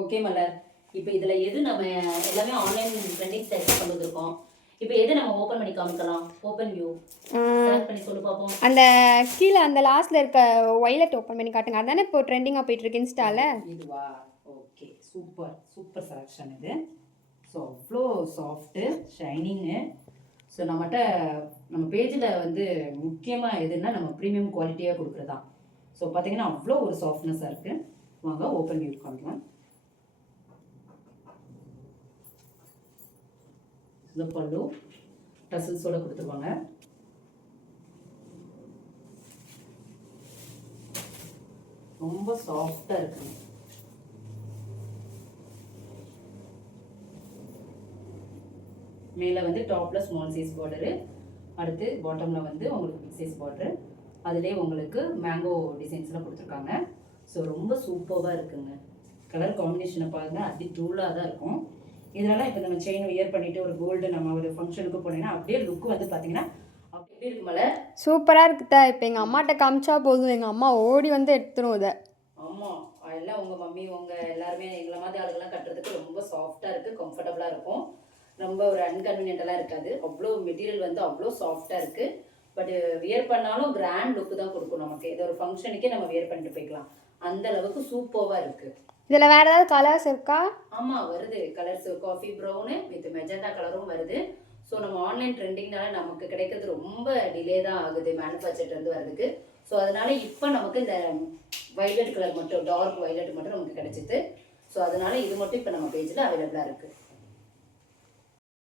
Okay மலர். இப்போ இதில் எது நம்ம எல்லாமே ஆன்லைன் ட்ரெண்டிங் சைட்ஸ் கொண்டு வந்திருக்கோம். இப்போ எது நம்ம ஓப்பன் பண்ணி காமிக்கலாம்? ஓப்பன் வியூ செலக்ட் பண்ணி சொல்லு பார்ப்போம். அந்த கீழே அந்த லாஸ்ட்ல இருக்க வைலட் ஓப்பன் பண்ணி காட்டுங்க. அதானே இப்போ ட்ரெண்டிங்காக போயிட்டு இருக்கு இன்ஸ்டால. இதுவா? ஓகே, சூப்பர் சூப்பர் செலெக்ஷன் இது. ஸோ அவ்வளோ சாஃப்ட்டு ஷைனிங்கு. ஸோ நம்மகிட்ட நம்ம பேஜில் வந்து முக்கியமாக எதுன்னா நம்ம ப்ரீமியம் குவாலிட்டியாக கொடுக்குறதா. ஸோ பார்த்தீங்கன்னா அவ்வளோ ஒரு சாஃப்ட்னஸாக இருக்குது. வாங்க ஓப்பன் வியூ காமிக்கலாம். இந்த பல்லு டசல்ஸோட கொடுத்துருவாங்க. ரொம்ப சாஃப்டாக இருக்குங்க. மேலே வந்து டாப்பில் ஸ்மால் சைஸ் பார்டரு, அடுத்து பாட்டமில் வந்து உங்களுக்கு பிக் சைஸ் பார்டரு, அதிலே உங்களுக்கு மேங்கோ டிசைன்ஸ்லாம் கொடுத்துருக்காங்க. ஸோ ரொம்ப சூப்பராக இருக்குங்க. கலர் காம்பினேஷனை பாருங்கள், அதி டூலாக தான் இருக்கும். இதனால இப்போ நம்ம செயின் வியர் பண்ணிட்டு ஒரு கோல்டு நம்ம ஒரு ஃபங்க்ஷனுக்கு போனீங்கன்னா அப்படியே லுக் வந்து பார்த்தீங்கன்னா அப்படி எப்படி இருக்குமல? சூப்பராக இருக்குதா. இப்போ எங்கள் அம்மாட்ட காமிச்சா போதும், எங்கள் அம்மா ஓடி வந்து எடுத்துரும் இதை. ஆமாம், எல்லாம் உங்கள் மம்மி உங்கள் எல்லாருமே எங்களை மாதிரி ஆளுங்கெல்லாம் கட்டுறதுக்கு ரொம்ப சாஃப்டாக இருக்குது, கம்ஃபர்டபுளாக இருக்கும். ரொம்ப ஒரு அன்கன்வீனியன்டெல்லாம் இருக்காது. அவ்வளோ மெட்டீரியல் வந்து அவ்வளோ சாஃப்டாக இருக்குது. பட் வியர் பண்ணாலும் கிராண்ட் லுக்கு தான் கொடுக்கும் நமக்கு. இது ஒரு ஃபங்க்ஷனுக்கே நம்ம வியர் பண்ணிட்டு போய்க்கலாம். அந்த அளவுக்கு சூப்பராக இருக்குது. இதில் வேறு ஏதாவது கலர்ஸ் இருக்கா? ஆமாம் வருது. Colours coffee brown with magenta கலரும் வருது. ஸோ நம்ம ஆன்லைன் ட்ரெண்டிங்னால நமக்கு கிடைக்கிறது ரொம்ப டிலே தான் ஆகுது மேனுஃபேக்சர்லேருந்து வர்றதுக்கு. ஸோ அதனால இப்போ நமக்கு இந்த வைலட் கலர் மட்டும், டார்க் வைலட் மட்டும் நமக்கு கிடைச்சிது. ஸோ அதனால இது மட்டும் இப்போ நம்ம பேஜில் அவைலபிளாக இருக்குது.